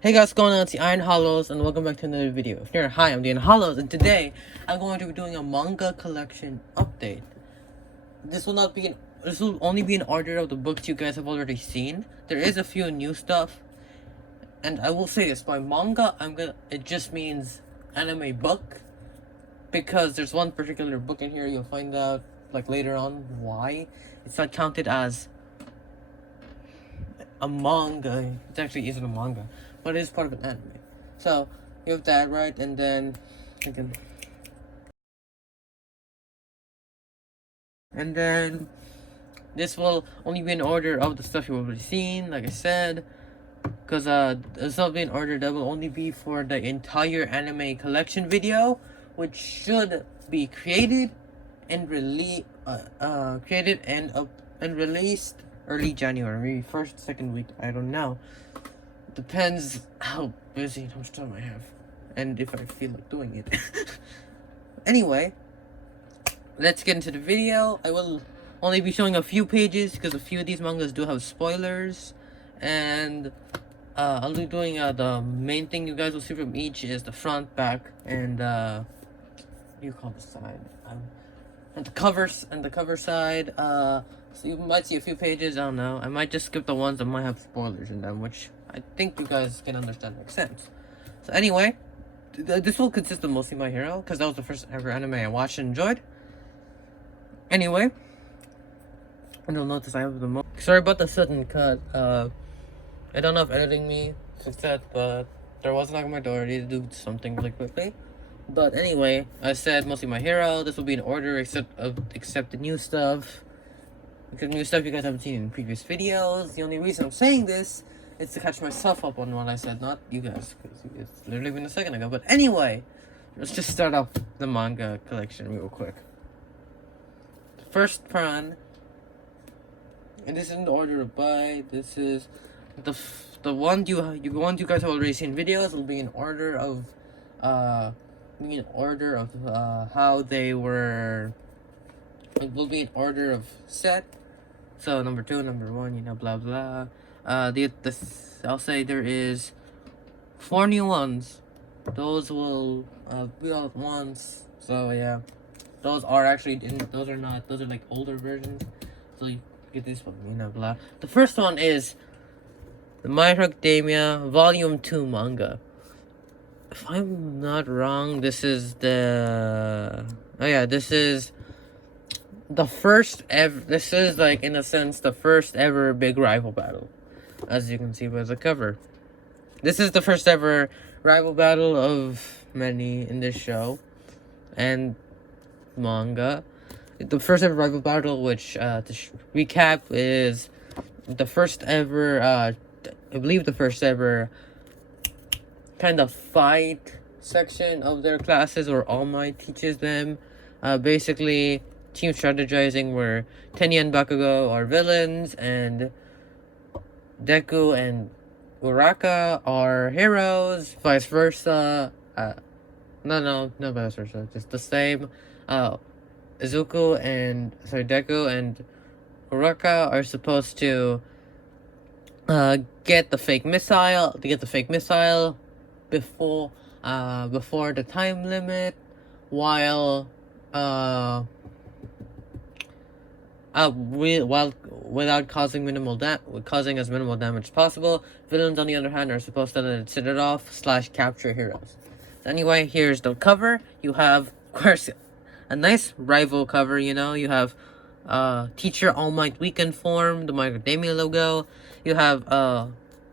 Hey guys, what's going on? It's the Iron Hollows, and welcome back to another video. If you're new, hi, I'm the Iron Hollows, and today I'm going to be doing a manga collection update. This will only be in order of the books you guys have already seen. There is a few new stuff, and I will say this: by manga, it just means anime book, because there's one particular book in here. You'll find out like later on why it's not counted as a manga. It actually isn't a manga, but it is part of an anime. So you have that, right? And then again, and then this will only be in order of the stuff you've already seen, like I said, because it's not being ordered. That will only be for the entire anime collection video, which should be created and released early January, maybe first, second week. I don't know. Depends how busy and how much time I have, and if I feel like doing it. Anyway, let's get into the video. I will only be showing a few pages because a few of these mangas do have spoilers, and I'll be doing the main thing you guys will see from each is the front, back, and what do you call the side? And the cover side. So you might see a few pages. I don't know. I might just skip the ones that might have spoilers in them, which I think you guys can understand makes sense. So anyway, this will consist of mostly My Hero, because that was the first ever anime I watched and enjoyed. Anyway, and you'll notice I have the most. Sorry about the sudden cut. I don't know if editing me fixed that, but there was a knock on my door. I needed to do something really quickly. But anyway, I said mostly My Hero. This will be in order except the new stuff. Because new stuff you guys haven't seen in previous videos. The only reason I'm saying this is to catch myself up on what I said, not you guys, because it's literally been a second ago. But anyway, let's just start off the manga collection real quick. First run, and this is in the order of buy. This is the one you guys have already seen videos. Will be in order of how they were. It will be in order of set. So number 2, number 1, blah blah. I'll say there is 4 new ones. Those will be all at once. So yeah, those are like older versions. So you get this one, blah. The first one is the Microcdemia Volume 2 manga. If I'm not wrong, this is the first ever. This is like, in a sense, the first ever big rival battle, as you can see by the cover. This is the first ever rival battle of many in this show and manga. The first ever rival battle, which to recap, is the first ever I believe the first ever kind of fight section of their classes where All Might teaches them basically team strategizing, where Tenya and Bakugo are villains and Deku and Uraka are heroes, vice versa. No, not vice versa, just the same. Deku and Uraka are supposed to get the fake missile before the time limit, while without causing as minimal damage as possible. Villains, on the other hand, are supposed to set it off / capture heroes. So anyway, here's the cover. You have, of course, a nice rival cover. You have Teacher All Might weekend form, the Microcdemia logo. You have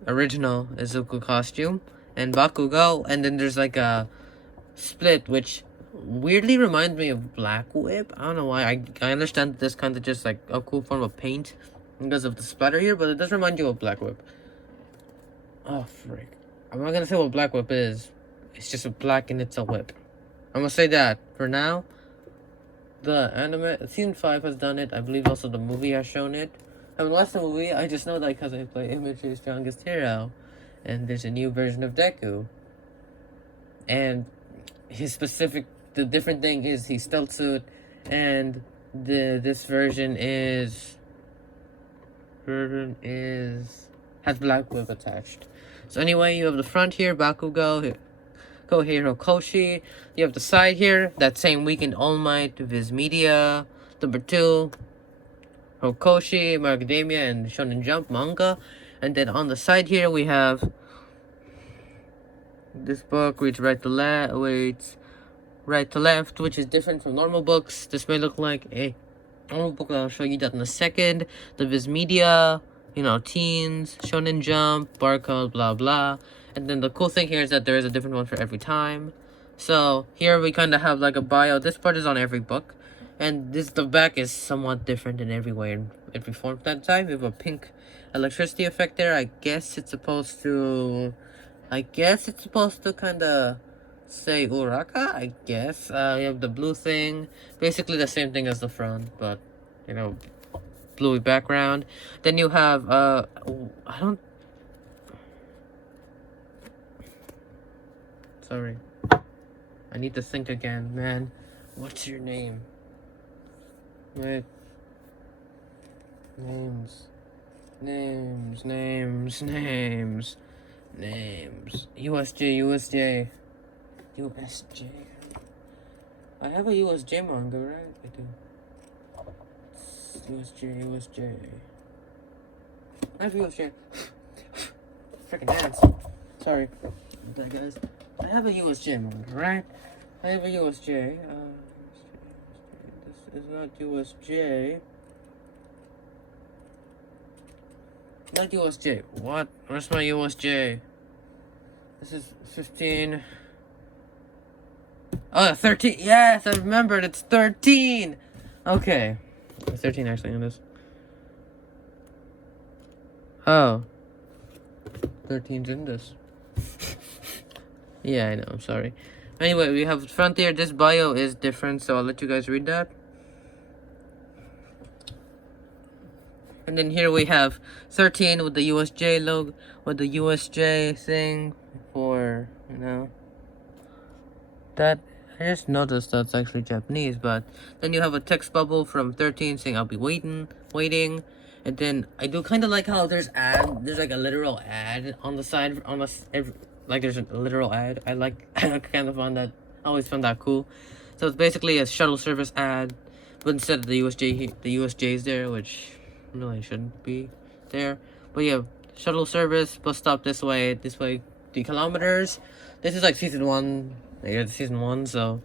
original Izuku costume and Bakugo, and then there's like a split, which weirdly reminds me of Black Whip. I don't know why. I understand that this kind of just like a cool form of paint because of the splatter here, but it does remind you of Black Whip. Oh frick! I'm not gonna say what Black Whip is. It's just a black and it's a whip. I'm gonna say that for now. The anime season 5 has done it. I believe also the movie has shown it. I haven't watched the movie. I just know that because I play Image's Strongest Hero, and there's a new version of Deku, and the different thing is he's stealth suit, and this version has Black Whip attached. So anyway, you have the front here, Bakugo, Kohiro Koshi. You have the side here, that same weekend All Might, Viz Media. Number 2, Hokoshi, Microcdemia, and Shonen Jump manga. And then on the side here, we have this book, reads right to left, which is different from normal books. This may look like a normal book. I'll show you that in a second. The Viz Media, teens, Shonen Jump, barcode, blah blah. And then the cool thing here is that there is a different one for every time. So here we kind of have like a bio. This part is on every book, and the back is somewhat different in every way, in every form. That time we have a pink electricity effect there. I guess it's supposed to kind of say Uraka, I guess. You have the blue thing, basically the same thing as the front, but bluey background. Then you have sorry, I need to think again, man. What's your name? Wait. Names. USJ. I have a USJ manga, right? I do. USJ. I have USJ. Freaking dance. Sorry. That guys. I have a USJ manga, right? I have a USJ. This is not USJ. Not USJ. What? Where's my USJ? This is 15. Oh, 13. Yes, I remembered. It's 13. Okay. It's 13 actually in this. Oh. 13's in this. Yeah, I know. I'm sorry. Anyway, we have front here. This bio is different, so I'll let you guys read that. And then here we have 13 with the USJ logo, with the USJ thing for, that. I just noticed that's actually Japanese, but then you have a text bubble from 13 saying I'll be waiting. And then I do kind of like how there's like a literal ad on the side, like there's a literal ad. I kind of found that, I always found that cool. So it's basically a shuttle service ad, but instead of the USJ's there, which really shouldn't be there. But yeah, shuttle service, bus stop this way 3 kilometers. This is like season 1. Yeah, season 1, so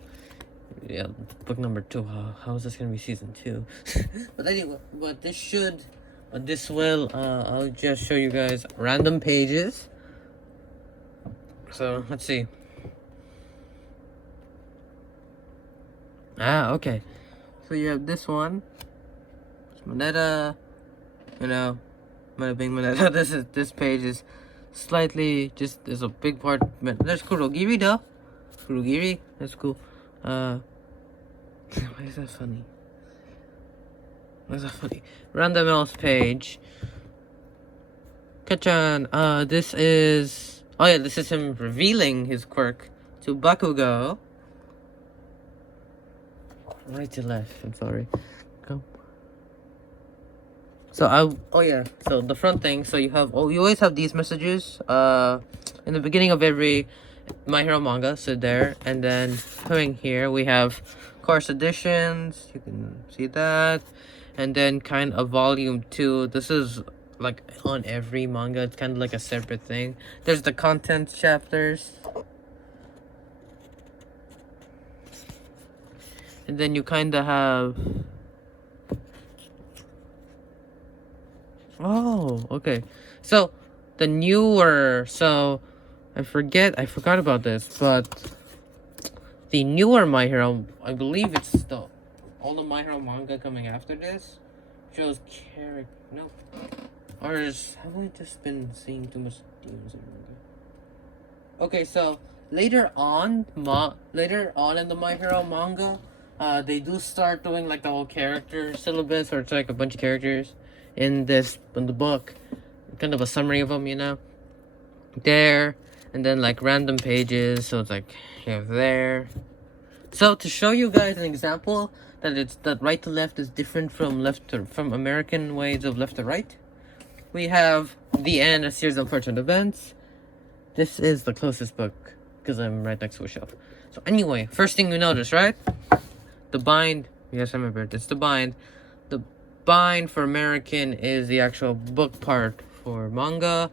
yeah, book number 2. How is this gonna be season 2? But anyway, this will I'll just show you guys random pages. So let's see. Okay. So you have this one. It's Moneta. Moneta. This page is slightly there's a big part. There's Kurogiri though. That's cool. Why is that funny? Random else page. Kachan, this is him revealing his quirk to Bakugo. Right to left, I'm sorry. Go. So so the front thing, so you always have these messages in the beginning of every My Hero manga, so there, and then coming here we have course editions, you can see that, and then kind of volume 2. This is like on every manga, it's kind of like a separate thing. There's the content chapters, and then you kind of have okay, so the newer, I forgot about this, but the newer My Hero, I believe it's all the My Hero manga coming after this, shows or have I just been seeing too much demons in manga? Okay, so later on in the My Hero manga, they do start doing like the whole character syllabus, or it's like a bunch of characters in the book, kind of a summary of them, there. And then like random pages, so it's like you have there. So to show you guys an example that right to left is different from American ways of left to right, we have the end, a series of unfortunate events, This is the closest book because I'm right next to a shelf. So anyway, first thing you notice, right? The bind. Yes, I remember. It's the bind. The bind for American is the actual book part for manga,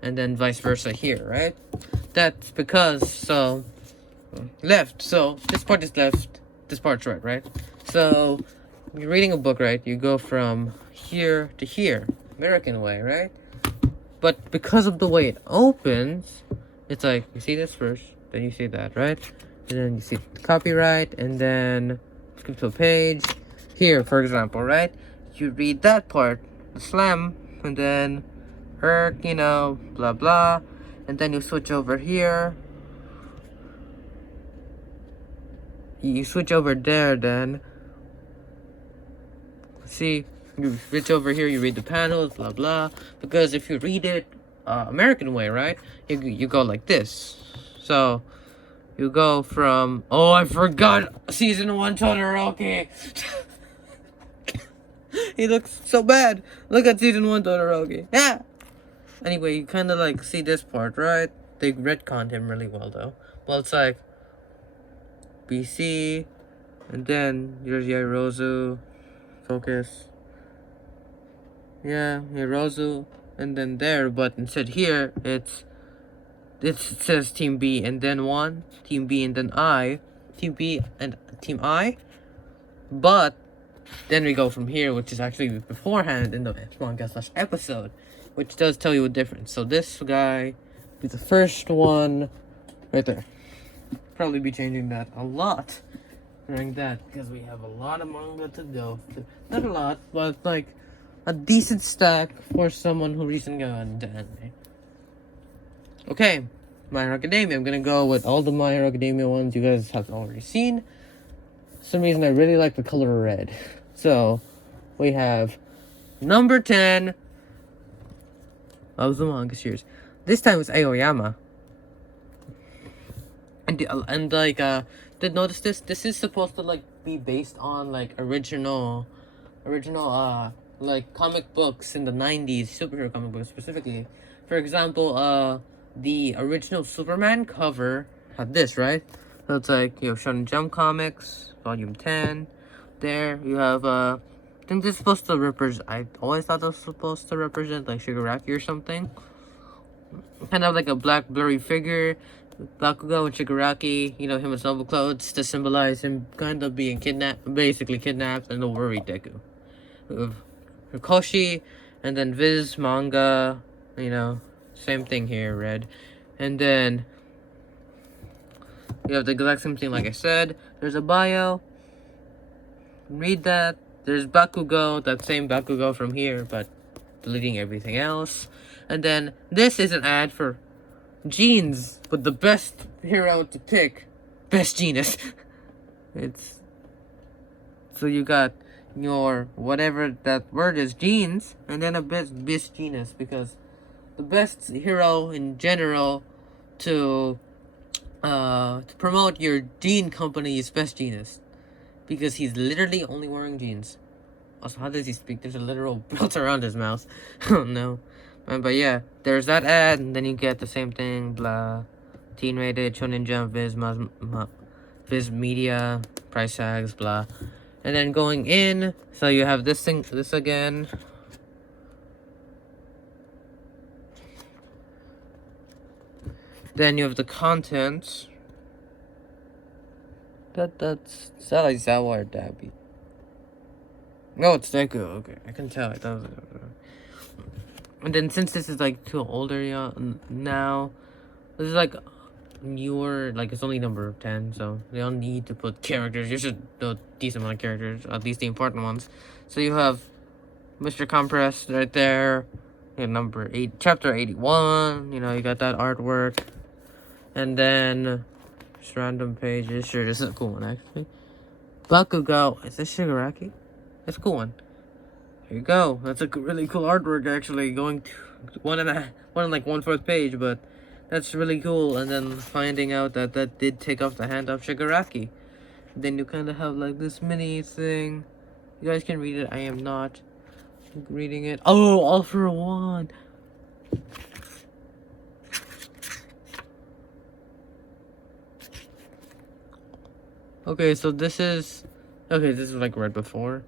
and then vice versa here, right? That's because, so, left. So, this part is left, this part's right? So, you're reading a book, right? You go from here to here, American way, right? But because of the way it opens, it's like, you see this first, then you see that, right? And then you see the copyright, and then skip to a page. Here, for example, right? You read that part, the slam, and then hurt, blah blah, and then you switch over here. You switch over there, then see, you switch over here, you read the panels, blah blah. Because if you read it American way, right, you go like this. So you go from, oh, I forgot season 1 Todoroki. He looks so bad. Look at season 1 Todoroki. Yeah. Anyway, you kind of like see this part, right? They retconned him really well, though. Well, it's like BC, and then here's Yairozu. Focus. Yeah, Yairozu, and then there. But instead here, it says Team B and then 1, Team B and then I, Team B and Team I. But then we go from here, which is actually beforehand in the manga/episode, which does tell you a difference. So this guy is the first one right there. Probably be changing that a lot during that, because we have a lot of manga to go through. Not a lot, but like a decent stack for someone who recently got into anime. Okay, My Hero Academia. I'm gonna go with all the My Hero Academia ones you guys have already seen. For some reason I really like the color red. So we have number 10 of the manga series. This time it's Aoyama. And like did notice this? This is supposed to like be based on like original like comic books in the 90s, superhero comic books specifically. For example, the original Superman cover had this, right? So it's like, Shonen Jump Comics, Volume 10. There you have, I think this is supposed to represent, I always thought it was supposed to represent like Shigaraki or something. Kind of like a black blurry figure. Bakugo and Shigaraki, him in noble clothes to symbolize him kind of being basically kidnapped, and the worried Deku. Koshi, and then Viz manga, same thing here, red. And then you have the exact same thing like I said. There's a bio. Read that. There's Bakugo, that same Bakugo from here, but deleting everything else. And then this is an ad for jeans, but the best hero to pick, best genus. It's so you got your whatever that word is, jeans, and then a best genus, because the best hero in general to promote your jean company is best genus, because he's literally only wearing jeans. Also, how does he speak? There's a literal belt around his mouth. Oh no. But yeah, there's that ad, and then you get the same thing, blah. Teen rated, Shonen Jump, Viz Media, price tags, blah. And then going in, so you have this again. Then you have the contents. That's Sarazawa or Dabi. No, it's Deku. Okay, I can tell. And then since this is like too older now, this is like newer, like it's only number 10, so they don't need to put characters. You should do a decent amount of characters, at least the important ones. So you have Mr. Compressed right there, number 8, chapter 81, you got that artwork. And then just random pages. Sure, this is a cool one actually. Bakugo, is this Shigaraki? That's a cool one. Here you go. That's a really cool artwork actually, going to one and 1/4 page, but that's really cool. And then finding out that did take off the hand of Shigaraki. Then you kind of have like this mini thing. You guys can read it. I am not reading it. Oh, all for one. Okay, so this is... Okay, this is like read before.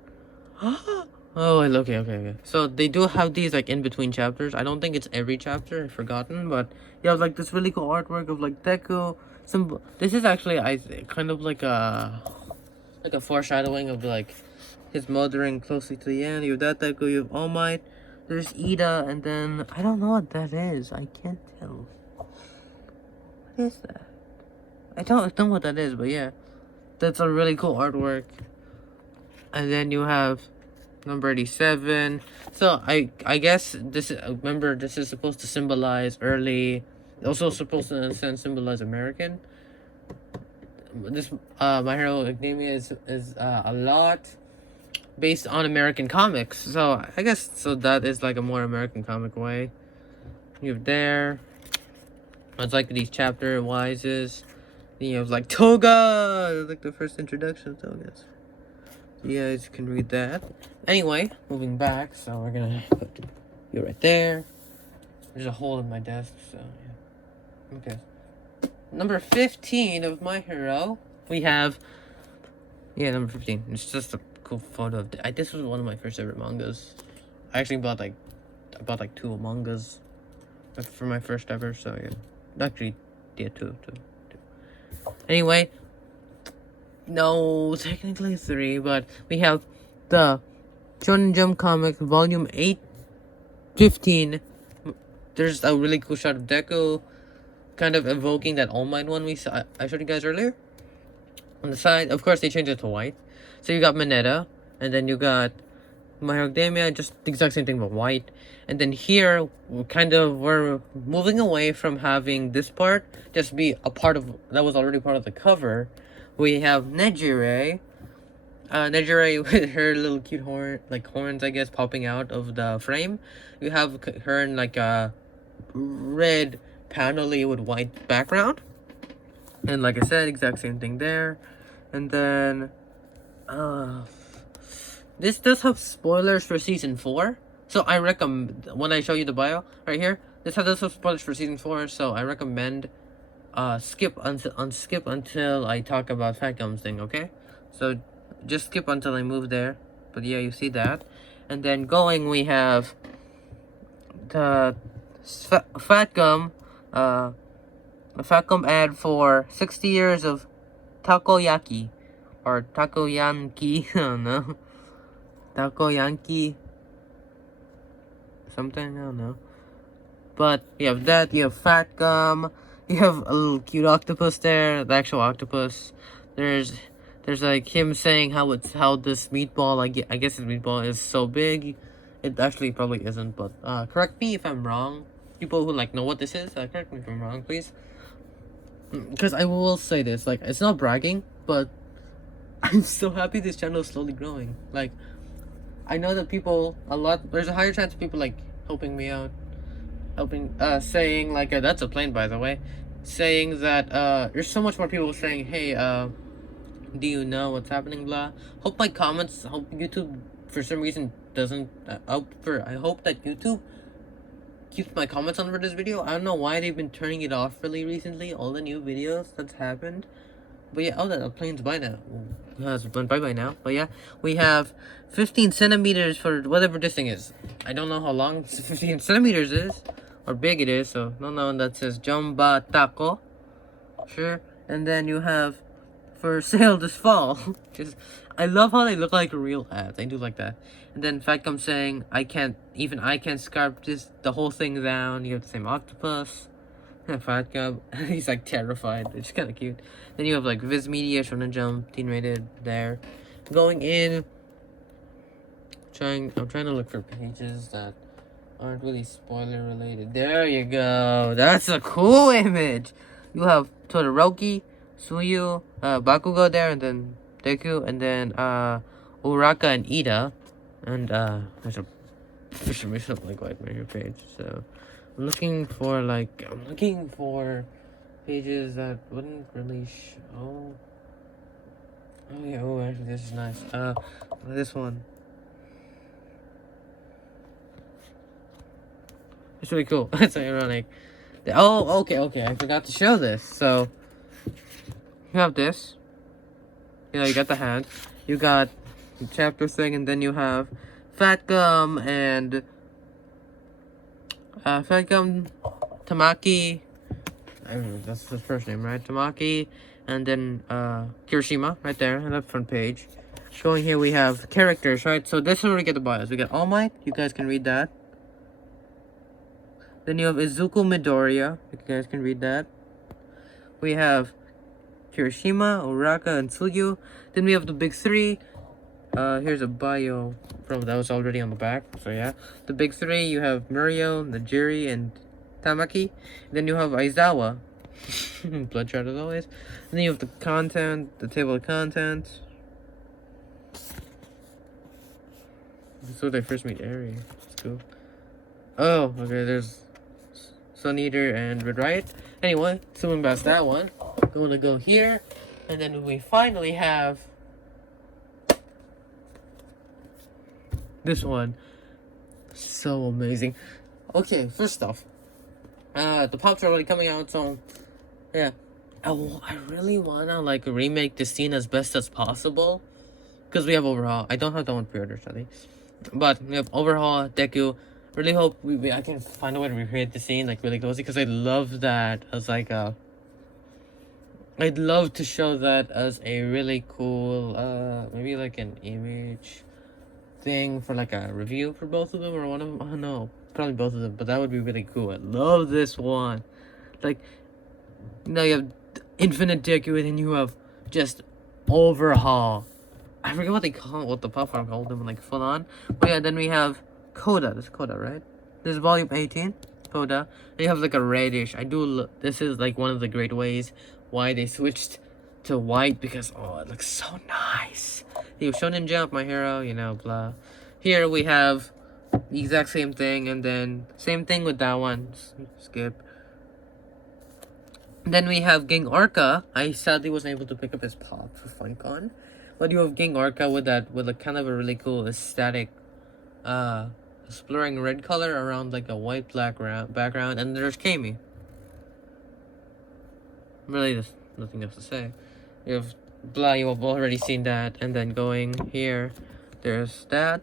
Oh, okay. So they do have these like in between chapters. I don't think it's every chapter. I've forgotten, but you have like this really cool artwork of like Deku. Some this is actually kind of like a foreshadowing of like his mothering closely to the end. You have that Deku. You have All Might. There's Ida, and then I don't know what that is. I can't tell. What is that? I don't know what that is, but yeah, that's a really cool artwork. And then you have number 87. So I guess this is, remember, this is supposed to symbolize early, also supposed to in a sense symbolize American. This My Hero Academia is a lot based on American comics. So I guess so that is like a more American comic way. You have there. It's like these chapter wises. Then you have like Toga, like the first introduction of Togas. You guys can read that. Anyway, moving back, so we're gonna put you right there. There's a hole in my desk, so yeah. Okay. Number 15 of My Hero, we have... Yeah, number 15. It's just a cool photo of... This was one of my first ever mangas. I actually bought like 2 mangas for my first ever, so yeah. Actually, yeah, two. Anyway, no, technically 3, but we have the Shonen Jump comic volume 815. There's a really cool shot of Deku, kind of evoking that All Might one I showed you guys earlier. On the side, of course, they changed it to white. So you got Mineta, and then you got Microcdemia, just the exact same thing but white. And then here, we're moving away from having this part just be a part of, that was already part of the cover. We have Nejire. Nejire with her little cute horns, I guess, popping out of the frame. You have her in like a red panelly with white background. And like I said, exact same thing there. And then, this does have spoilers for season 4. So I recommend, when I show you the bio right here, this does have spoilers for season 4. So I recommend skip until I talk about Fat Gum's thing, okay? So just skip until I move there. But yeah, you see that. And then we have the Fat Gum, a Fat Gum ad for 60 years of takoyaki, or takoyanki, I don't know. Takoyanki something, I don't know. But you have that, you have Fat Gum, you have a little cute octopus there, the actual octopus. There's like him saying how this meatball, I guess his meatball is so big. It actually probably isn't, but correct me if I'm wrong. People who like know what this is, correct me if I'm wrong, please. Because I will say this, like, it's not bragging, but I'm so happy this channel is slowly growing. Like, I know that there's a higher chance of people like helping me out, saying like, that's a plane, by the way, saying that there's so much more people saying, hey, do you know what's happening, blah. Hope YouTube for some reason doesn't I hope that YouTube keeps my comments on for this video. I don't know why they've been turning it off really recently, all the new videos that's happened. But yeah, the plane's by now. It's went by now. But yeah, we have 15 centimeters for whatever this thing is. I don't know how long 15 centimeters is, or big it is, so no, that says Jamba Taco. Sure. And then you have for sale this fall. I love how they look like real ads. I do like that. And then Fat Gum saying, I can't scarf the whole thing down. You have the same octopus. Fat Gum, he's like terrified. It's kind of cute. Then you have like Viz Media, Shonen Jump, Teen Rated there. Going in, I'm trying to look for pages that aren't really spoiler related. There you go. That's a cool image. You have Todoroki, Suyu, Bakugo there, and then Deku, and then Uraka and Ida, and there's a like white mirror page. So I'm looking for pages that wouldn't really show. Oh yeah, actually this is nice. This one. It's really cool. It's ironic. Oh, okay, I forgot to show this. So you have this. You know, you got the hand. You got the chapter thing, and then you have Fat Gum and Fat Gum, Tamaki. I don't know, that's his first name, right? Tamaki, and then Kirishima right there on the front page. Going here, we have characters, right? So this is where we get the bios. We got All Might. You guys can read that. Then you have Izuku Midoriya. You guys can read that. We have Kirishima, Uraka, and Tsuyu. Then we have the big three. Here's a bio from that was already on the back. So yeah, the big three. You have Murio, Najiri, and Tamaki. Then you have Aizawa. Bloodshot as always. And then you have the content, the table of contents. This is where they first meet Eri. That's cool. Oh, okay, there's Sun Eater and Red Riot. Anyway, zooming past that one, going to go here, and then we finally have this one. So amazing. Okay, first off, the pops are already coming out, so yeah, I really wanna like remake this scene as best as possible, because we have Overhaul. I don't have that one pre-order, sadly, but we have Overhaul Deku. Really hope I can find a way to recreate the scene like really closely, because I love that as like a. I'd love to show that as a really cool, maybe like an image thing for like a review for both of them, or one of them. I don't know, probably both of them, but that would be really cool. I love this one. Like, now you have Infinite Deku, and then you have just Overhaul. I forget what they call what the platform called them, like full on. But yeah, then we have Coda. This is Coda, right? This is volume 18. Coda. And you have like a reddish. This is like one of the great ways why they switched to white, because oh, it looks so nice. You Shonen Jump, My Hero, you know, blah. Here we have the exact same thing, and then same thing with that one. Skip. Then we have Gang Orca. I sadly wasn't able to pick up his pop for FunCon, but you have Gang Orca with a kind of a really cool aesthetic, exploring red color around like a white black background, and there's Kami. Really, there's nothing else to say. You have blah. You have already seen that, and then going here, there's that.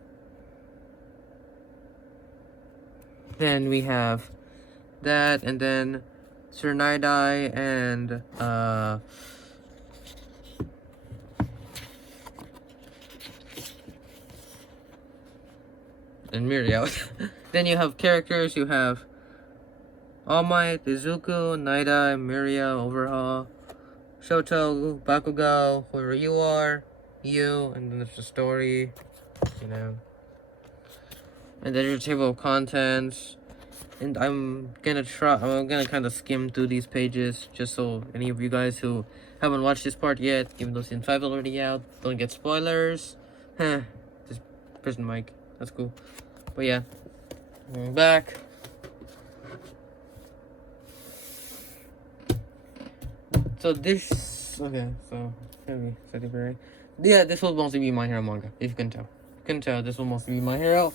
Then we have that, and then Sir Night-Eye and Mirio. Then you have characters. You have All Might, Izuku, Night-Eye, Mirio, Overhaul, Shoto, Bakugo, whoever you are, you, and then there's the story, you know. And then your table of contents. And I'm gonna kind of skim through these pages, just so any of you guys who haven't watched this part yet, even though season 5 is already out, don't get spoilers. Just prison mic. That's cool. But yeah, I'm back. So this, okay, so maybe February. Yeah, this will mostly be My Hero manga, if you can tell. This will mostly be My Hero.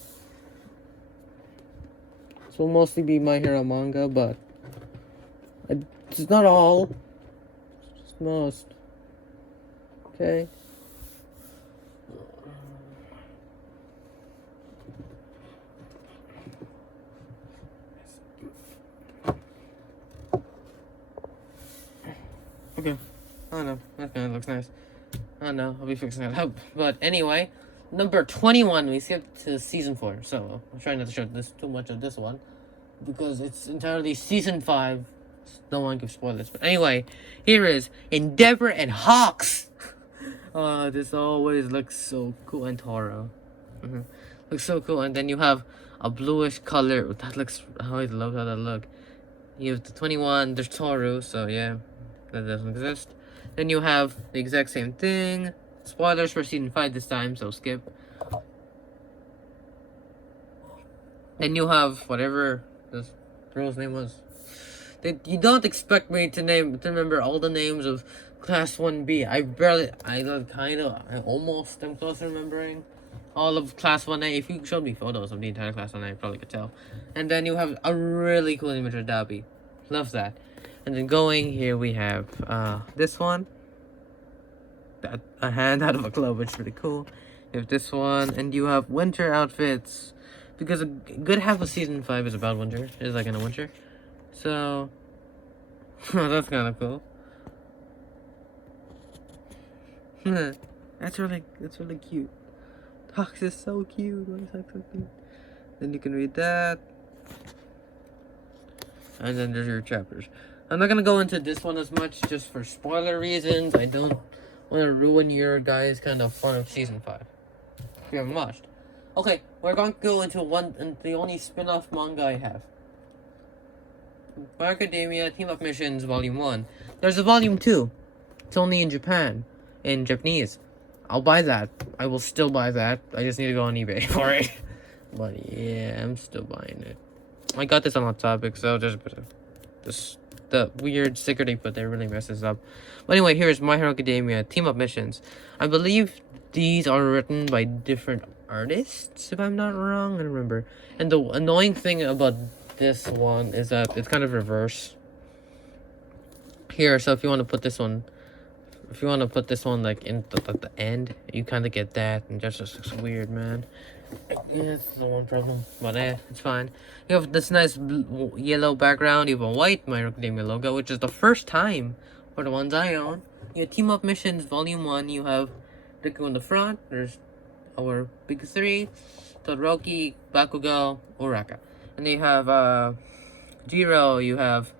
This will mostly be My Hero manga, but it's not all. It's most. Okay. Okay. I don't know. That kind of looks nice. I don't know. I'll be fixing that up. But anyway, number 21. We skipped to season 4. So I'm trying not to show too much of this one, because it's entirely season 5. Don't want to give spoilers. But anyway, here is Endeavor and Hawks. This always looks so cool. And Toro. Looks so cool. And then you have a bluish color. That looks. I always love how that look. You have the 21. There's Toru. So yeah. That doesn't exist. Then you have the exact same thing. Spoilers for season 5 this time, so skip. Then you have whatever this girl's name was. You don't expect me to remember all the names of Class 1B. I almost am close to remembering all of Class 1A. If you showed me photos of the entire Class 1A, I probably could tell. And then you have a really cool image of Dabi. Love that. And then going here we have this one. a hand out of a glove, which is really cool. You have this one, and you have winter outfits, because a good half of season 5 is about winter. It's like in the winter, so that's kind of cool. That's really cute. Tox is so cute. Why is that so cute? Then you can read that, and then there's your chapters. I'm not gonna go into this one as much, just for spoiler reasons. I don't want to ruin your guys' kind of fun of season 5 if you haven't watched. Okay, we're going to go into the only spin-off manga I have. Microcdemia Team Up Missions Volume 1. There's a Volume 2. It's only in Japan, in Japanese. I'll buy that. I will still buy that. I just need to go on eBay for it. But yeah, I'm still buying it. I got this on Hot Topic, so just the weird sticker they put there really messes up. But anyway, here's My Hero Academia Team Up Missions. I believe these are written by different artists, if I'm not wrong. I don't remember. And the annoying thing about this one is that it's kind of reverse. Here, so if you want to put this one, like in the end, you kind of get that, and just looks weird, man. Yeah, that's the one problem, but it's fine. You have this nice yellow background. You have a white My Hero Academia logo, which is the first time for the ones I own. You have Team Up Missions Volume 1. You have Deku in the front. There's our big three: Todoroki, Bakugo, Uraka. And then you have Jiro. You have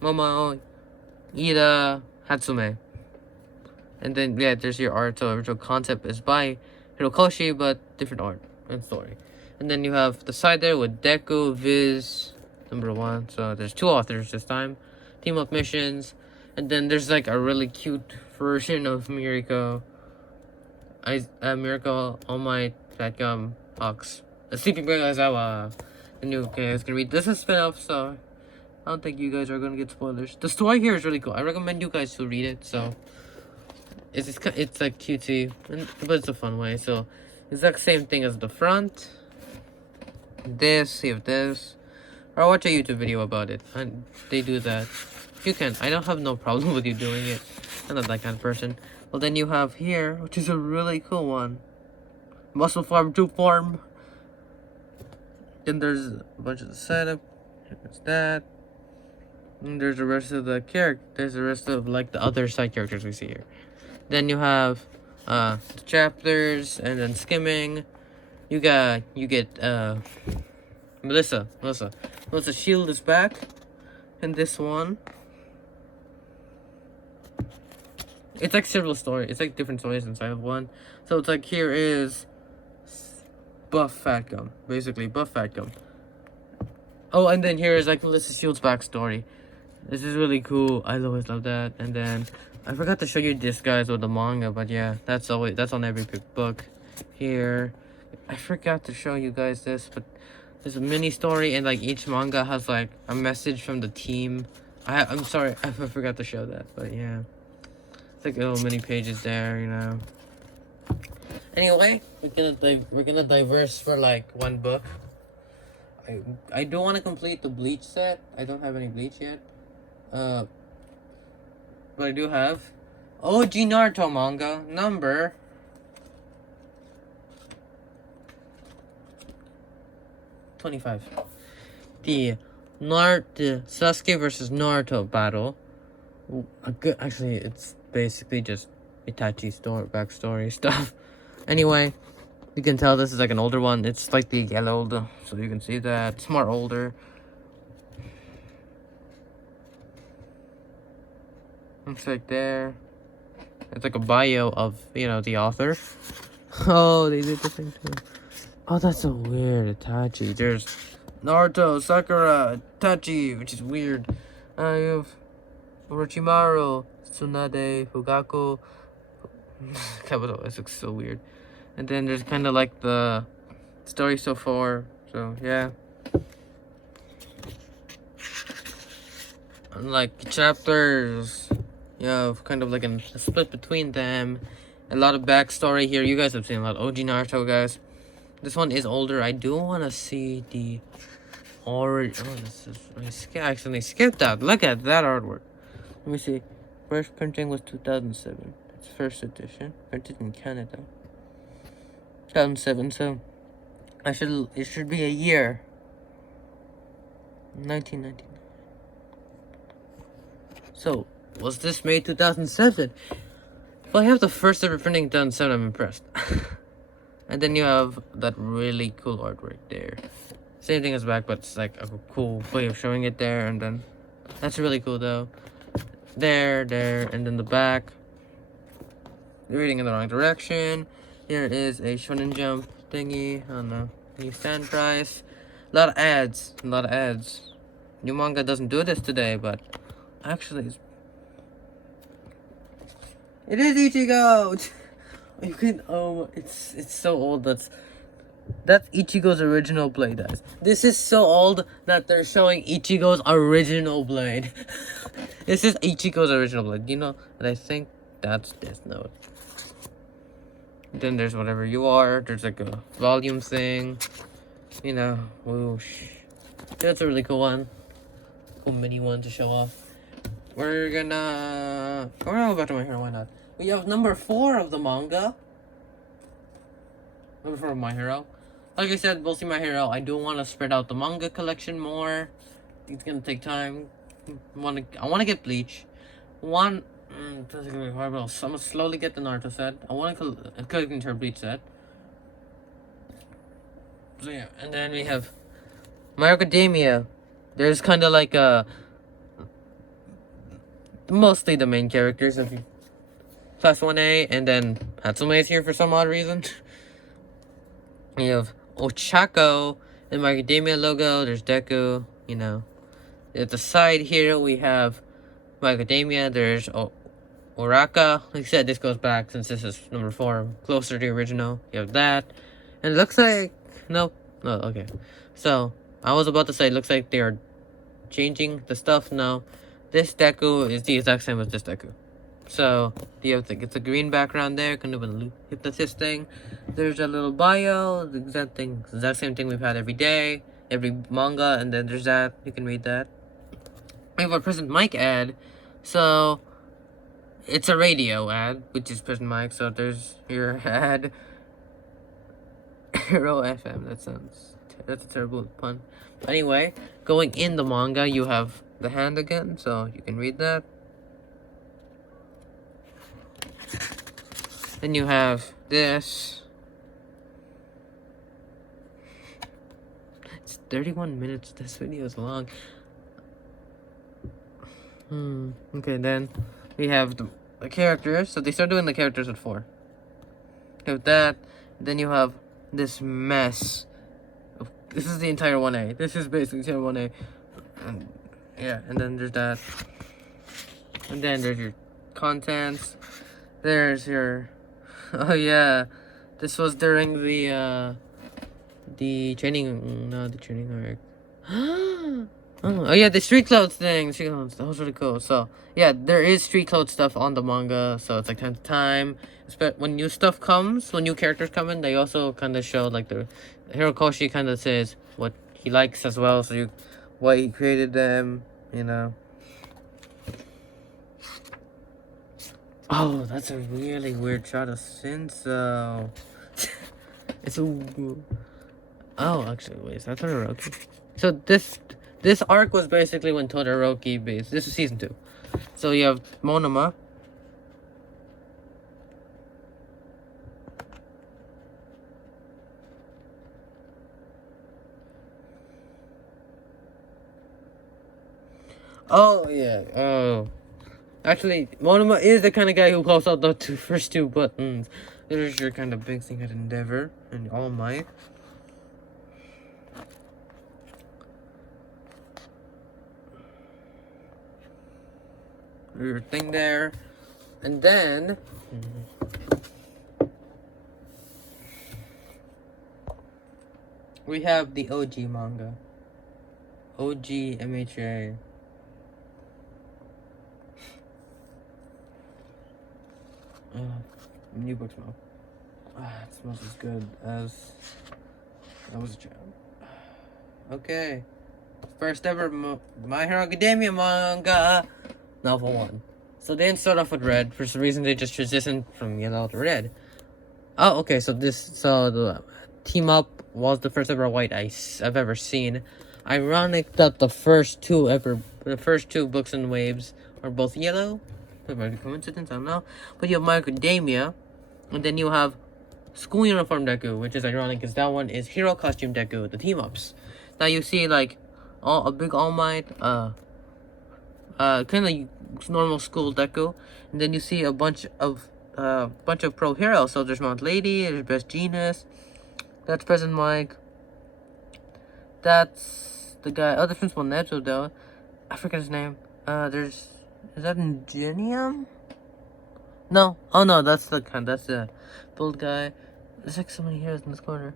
Momo, Ida, Hatsume. And then yeah, there's your art. So original concept is by Hirokoshi, but different art and story. And then you have the side there with Deku, Viz, #1. So there's 2 authors this time. Team Up Missions. And then there's like a really cute version of Miriko. Miracle, All Might, Fat Gum, Ox. The Sleeping Bear Aizawa. And you guys can read this is spin-off, so I don't think you guys are gonna get spoilers. The story here is really cool. I recommend you guys to read it. So it's like cutesy, but it's a fun way. So it's like same thing as the front. This, you have this. Or watch a YouTube video about it. And they do that. You can. I don't have no problem with you doing it. I'm not that kind of person. Well, then you have here, which is a really cool one. Muscle Farm 2 Farm. Then there's a bunch of the setup. There's that. And there's the rest of the character. There's the rest of like the other side characters we see here. Then you have the chapters, and then skimming. You get Melissa Shield is back in this one. It's like several stories. It's like different stories inside of one. So it's like here is Buff Fat Gum, basically Buff Fat Gum. Oh, and then here is like Melissa Shield's backstory. This is really cool. I always love that. And then I forgot to show you this guys with the manga, but yeah, that's on every book. Here, I forgot to show you guys this, but there's a mini story, and like each manga has like a message from the team. I'm sorry, I forgot to show that, but yeah, it's like little mini pages there, you know. Anyway, we're gonna diverse for like one book. I do want to complete the Bleach set. I don't have any Bleach yet. But I do have OG Naruto manga number 25. The Sasuke versus Naruto battle. Actually, it's basically just Itachi's backstory stuff. Anyway, you can tell this is like an older one. It's like the yellowed, so you can see that it's more older. It's like there. It's like a bio of, you know, the author. Oh, they did the thing too. Oh, that's so weird. Itachi. There's Naruto, Sakura, Itachi, which is weird. You have Orochimaru, Tsunade, Fugaku, Kabuto. This looks so weird. And then there's kind of like the story so far. So yeah. And like chapters. You have kind of like a split between them. A lot of backstory here. You guys have seen a lot of OG Naruto, guys. This one is older. I do want to see the orange. Oh, this is. I accidentally skipped that. Look at that artwork. Let me see. First printing was 2007. It's first edition. Printed in Canada. 2007, so it should be a year. 1999. So, was this made 2007? If I have the first ever printing in 2007, I'm impressed. And then you have that really cool artwork there. Same thing as back, but it's like a cool way of showing it there, and then that's really cool though. There, and then the back. You're reading in the wrong direction. Here is a Shonen Jump thingy. I don't know. New stand price. A lot of ads. New manga doesn't do this today, but actually, it is Ichigo. You can it's so old. That's Ichigo's original blade, guys. This is so old that they're showing Ichigo's original blade. This is Ichigo's original blade. You know, and I think that's Death Note. Then there's whatever you are. There's like a volume thing. You know, whoosh. That's a really cool one. Cool mini one to show off. We're back to My Hero, why not? We have number 4 of the manga. Number 4 of My Hero. Like I said, we'll see My Hero. I do want to spread out the manga collection more. It's gonna take time. I want to get Bleach. That's gonna be horrible. So I'm gonna slowly get the Naruto set. I want to collect the entire Bleach set. So yeah, and then we have Microcdemia. There's kind of like mostly the main characters of Class 1A, and then Hatsume is here for some odd reason. We have Ochako, the Microcdemia logo. There's Deku, you know. At the side here, we have Microcdemia. There's Oraka. Like I said, this goes back since this is number 4, closer to the original. You have that. And it looks like... No, okay. So, I was about to say, it looks like they are changing the stuff. No. This Deku is the exact same as this Deku. So, you have it's a green background there, kind of a hypnotist thing. There's a little bio, the exact same thing we've had every day, every manga, and then there's that, you can read that. We have a Present Mic ad, so it's a radio ad, which is Present Mic, so there's your ad. Hero FM, that's a terrible pun. Anyway, going in the manga, you have the hand again, so you can read that. Then you have this. It's 31 minutes. This video is long. Okay, then we have the characters. So they start doing the characters at 4. You have that. Then you have this mess. This is the entire 1A. This is basically the entire 1A. And yeah, and then there's that. And then there's your contents. There's your... Oh yeah, this was during the training, no, the training arc. Oh yeah, the street clothes thing. Street clothes, that was really cool. So yeah, there is street clothes stuff on the manga. So it's like time to time. When new stuff comes, when new characters come in, they also kind of show like the Hirokoshi kind of says what he likes as well. So why he created them, you know. Oh, that's a really weird shot of Shinso. It's a... Oh, actually, wait, is that Todoroki? So this arc was basically when Todoroki based. This is season 2. So you have Monoma. Oh, yeah. Oh. Actually, Monoma is the kind of guy who pulls out the first 2 buttons. There's your kind of big thing at Endeavor and All Might. Your thing there. And then... we have the OG manga. OG MHA. New book smell. It smells as good as that was a job. Okay. First ever My Hero Academia manga. Novel 1. So they didn't start off with red. For some reason, they just transitioned from yellow to red. Oh, okay. So the team up was the first ever white ice I've ever seen. Ironic that the first two books and waves are both yellow. Maybe coincidence, I don't know. But you have Microcdemia, and then you have School Uniform Deku, which is ironic because that one is Hero Costume Deku, the team ups. Now you see like a big All Might, kind of like normal school Deku, and then you see a bunch of pro heroes. So there's Mount Lady, there's Best Genius, that's President Mike, that's the guy. Oh, there's Principal Neto though. I forget his name. Is that Ingenium? No. Oh no, that's the build guy. There's like so many heroes in this corner.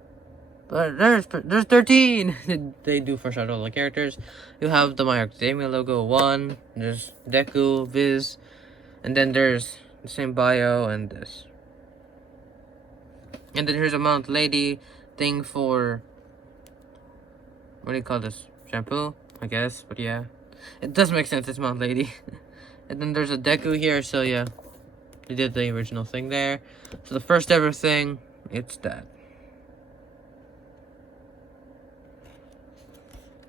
But there's 13! They do foreshadow all the characters. You have the My Academia logo 1. There's Deku, Viz. And then there's the same bio and this. And then here's a Mount Lady thing for... What do you call this? Shampoo? I guess. But yeah. It does make sense, it's Mount Lady. And then there's a Deku here, so yeah. They did the original thing there. So the first ever thing, it's that.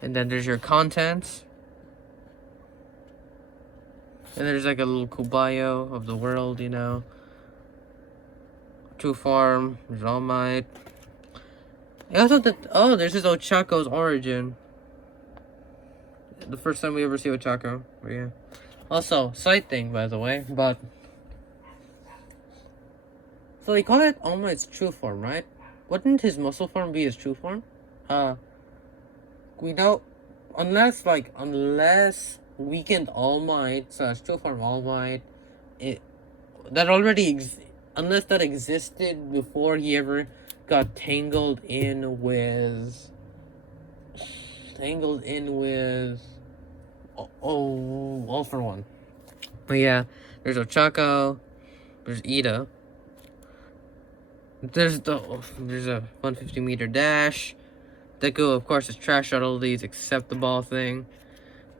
And then there's your contents. And there's like a little cool bio of the world, you know. True Farm, there's All Might. I also did, oh, there's this Ochako's origin. The first time we ever see Ochako. But yeah. Also, side thing, by the way, but... So they call it All Might's true form, right? Wouldn't his muscle form be his true form? We don't... Unless Weekend All Might / True Form All Might, unless that existed before he ever got tangled in with All for One. But yeah, there's Ochako, there's Ida, there's a 150-meter dash. Deku, of course, is trash out all these except the ball thing.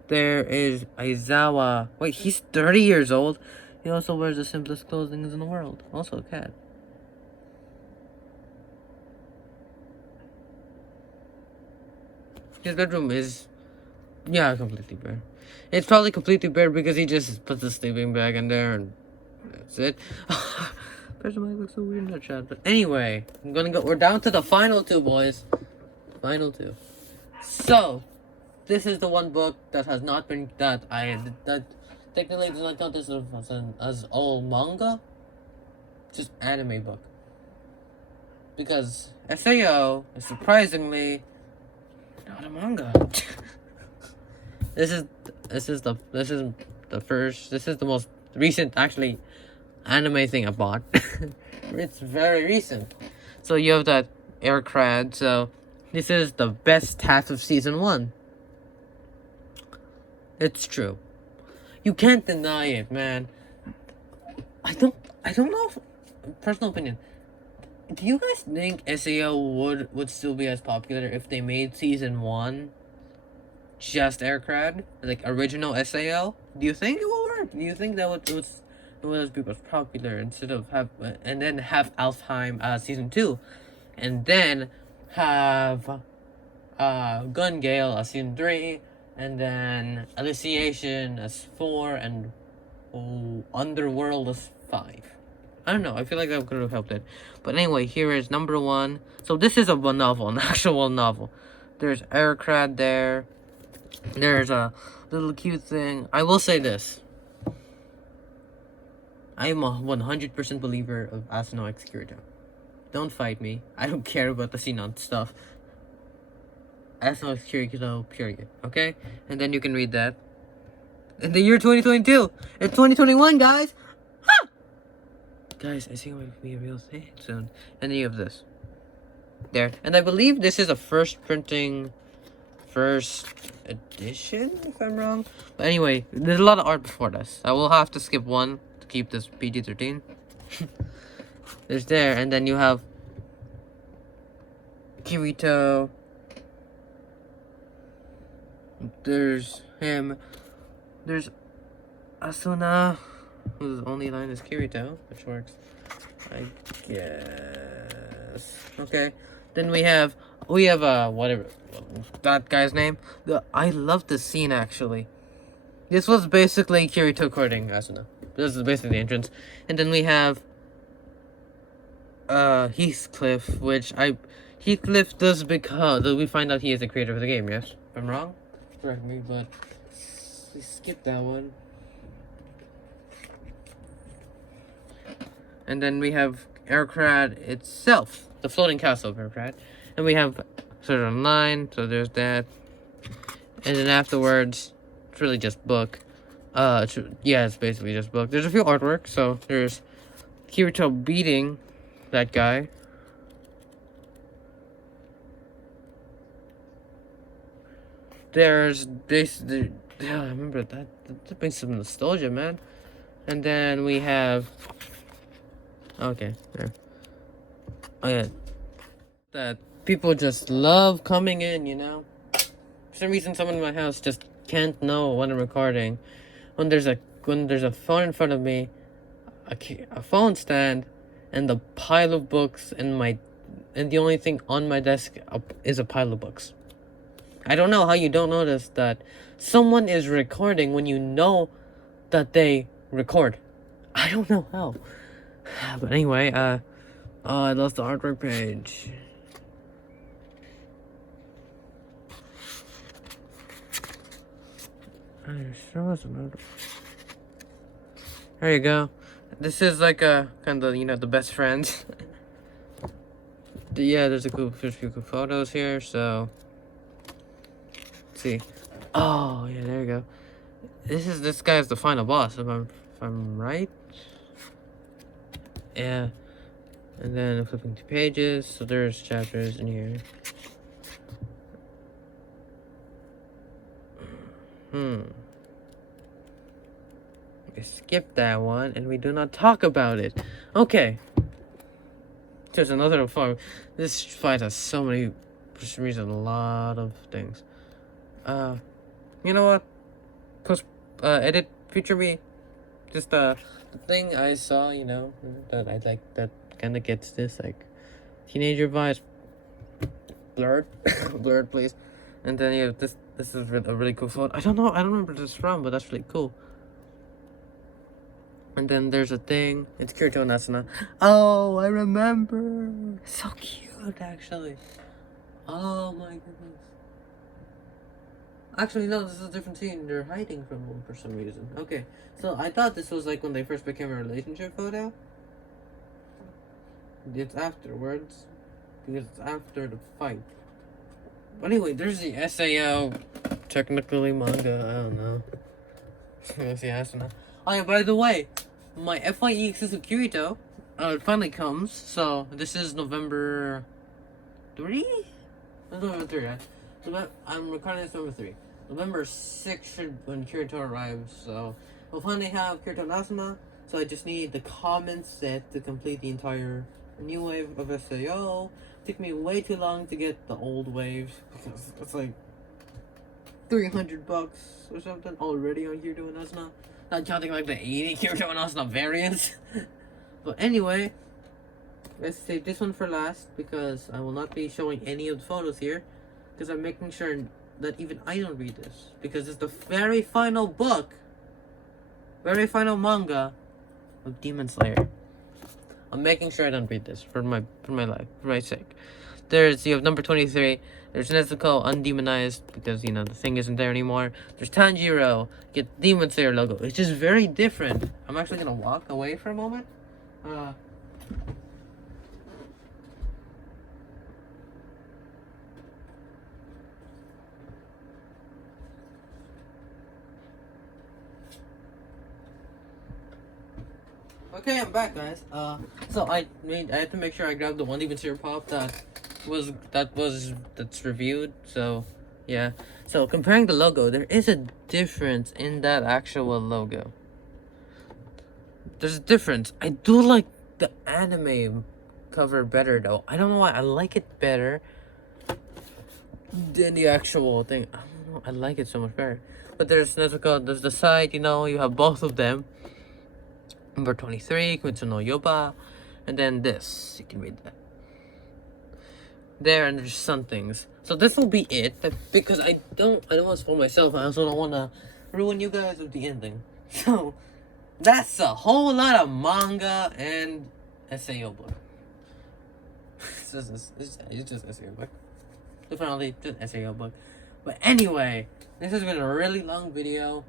There is Aizawa. Wait, he's 30 years old. He also wears the simplest clothing in the world. Also a cat. His bedroom is, yeah, completely bare. It's probably completely bare because he just puts the sleeping bag in there and that's it. Person might look so weird in that shot. But anyway, we're down to the final two, boys. Final two. So, this is the one book that has not been, that technically does not count this as all manga. Just anime book. Because SAO is surprisingly not a manga. This is the most recent actually anime thing I bought. It's very recent. So you have that Aircrad, so this is the best half of season 1. It's true. You can't deny it, man. I don't know if, personal opinion, do you guys think SAO would still be as popular if they made season 1 just Aircrad? Like original SAO? Do you think it would work? Do you think that would be as popular instead of have Alfheim as season 2? And then have Gun Gale as season 3, and then Alicization as 4, and Underworld as 5. I don't know, I feel like that could have helped it. But anyway, here is number 1. So this is a novel, an actual novel. There's Aircrad there. There's a little cute thing. I will say this. I am a 100% believer of Asano X Kirito. Don't fight me. I don't care about the Sinon stuff. Asano X Kirito, period. Okay? And then you can read that. In the year 2022! It's 2021, guys! Ha! Guys, I think it might be a real thing soon. And then you have this. There. And I believe this is a first edition, if I'm wrong. But anyway, there's a lot of art before this. I will have to skip one to keep this PG-13. There's there, and then you have Kirito. There's him. There's Asuna. whose only line is Kirito, which works, I guess. Okay, then we have whatever that guy's name. I love this scene actually. This was basically Kirito courting Asuna. This is basically the entrance, and then we have Heathcliff, Heathcliff does because we find out he is the creator of the game. Yes, if I'm wrong, correct me, but we skip that one. And then we have Aircrad itself, the floating castle of Aircrad, and we have sort of line. So there's that, and then afterwards, it's really just book. It's basically just book. There's a few artwork. So there's Kirito beating that guy. There's this. Yeah, I remember that. That brings some nostalgia, man. And then we have. Okay, there. Oh yeah. That people just love coming in, you know. For some reason, someone in my house just can't know when I'm recording. When there's a phone in front of me, a phone stand, and the pile of books and the only thing on my desk is a pile of books. I don't know how you don't notice that someone is recording when you know that they record. I don't know how. But anyway, I lost the artwork page. There you go. This is like a kind of, the best friends. Yeah, there's a few cool photos here, so let's see. Oh yeah, there you go. This guy's the final boss, if I'm right. Yeah. And then flipping to pages, so there's chapters in here. We skip that one and we do not talk about it. Okay. There's another farm. This fight has so many, for some reason, a lot of things. You know what? Edit feature me. Just the thing I saw, that I like, that kind of gets this like teenager vibes. Blurred, blurred, please. And then this is a really cool photo. I don't remember this from, but that's really cool. And then there's a thing. It's Kirito and Asuna. Oh, I remember. So cute, actually. Oh my goodness. Actually, no, this is a different scene. They're hiding from him for some reason. Okay, so I thought this was like when they first became a relationship photo. It's afterwards, because it's after the fight. But anyway, there's the SAO, technically manga, I don't know. Let's see, Asuna. Oh yeah, by the way, my FYE exclusive Kirito, it finally comes. So this is November 3? That's November 3, right? I'm recording this November 3. November 6 should when Kirito arrives. So we'll finally have Kirito and Asuna. So I just need the comment set to complete the entire new wave of SAO. Took me way too long to get the old waves because it's like $300 or something already on Kirito and Asuna. Not counting like the 80 Kirito and Asuna variants. But anyway, let's save this one for last because I will not be showing any of the photos here because I'm making sure that even I don't read this because it's the very final book, very final manga of Demon Slayer. I'm making sure I don't read this for my life, for my sake. You have number 23. There's Nezuko undemonized because the thing isn't there anymore. There's Tanjiro, get Demon Slayer logo. It's just very different. I'm actually gonna walk away for a moment. Okay, I'm back, guys. So I had to make sure I grabbed the one Demon Slayer pop that's reviewed. So yeah. So comparing the logo, there is a difference in that actual logo. There's a difference. I do like the anime cover better though. I don't know why. I like it better than the actual thing. I don't know. I like it so much better. But there's Nezuko. There's the side. You have both of them. Number 23, Kimetsu no Yoba. And then this, you can read that. There, and there's some things. So this will be it, because I don't want to spoil myself. I also don't want to ruin you guys with the ending. So that's a whole lot of manga and SAO book. It's just SAO book. Definitely just SAO book. But anyway, this has been a really long video.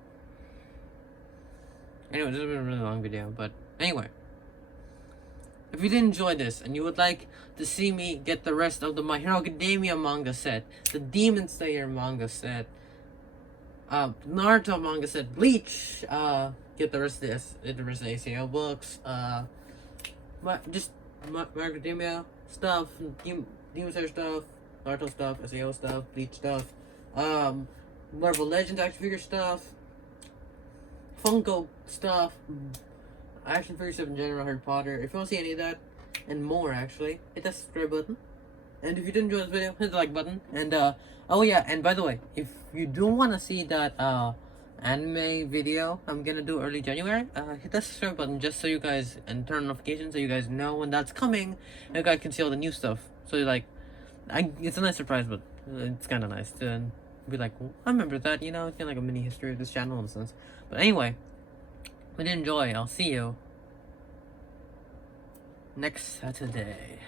But anyway. If you did enjoy this and you would like to see me get the rest of the My Hero Academia manga set, the Demon Slayer manga set, Naruto manga set, Bleach, get the rest of the ACL books, Microcdemia stuff, Demon Slayer stuff, Naruto stuff, SAO stuff, Bleach stuff, Marvel Legends action figure stuff, Funko stuff, action figure stuff in general, Harry Potter. If you want to see any of that and more, actually, hit that subscribe button. And if you did enjoy this video, hit the like button. And oh yeah, and by the way, if you do want to see that anime video I'm gonna do early January, hit that subscribe button just so you guys, and turn on notifications so you guys know when that's coming, and you guys can see all the new stuff. So you're like, it's a nice surprise, but it's kind of nice to be like, well, I remember that, you know, it's kind of like a mini history of this channel in a sense. But anyway, if you did enjoy, I'll see you next Saturday.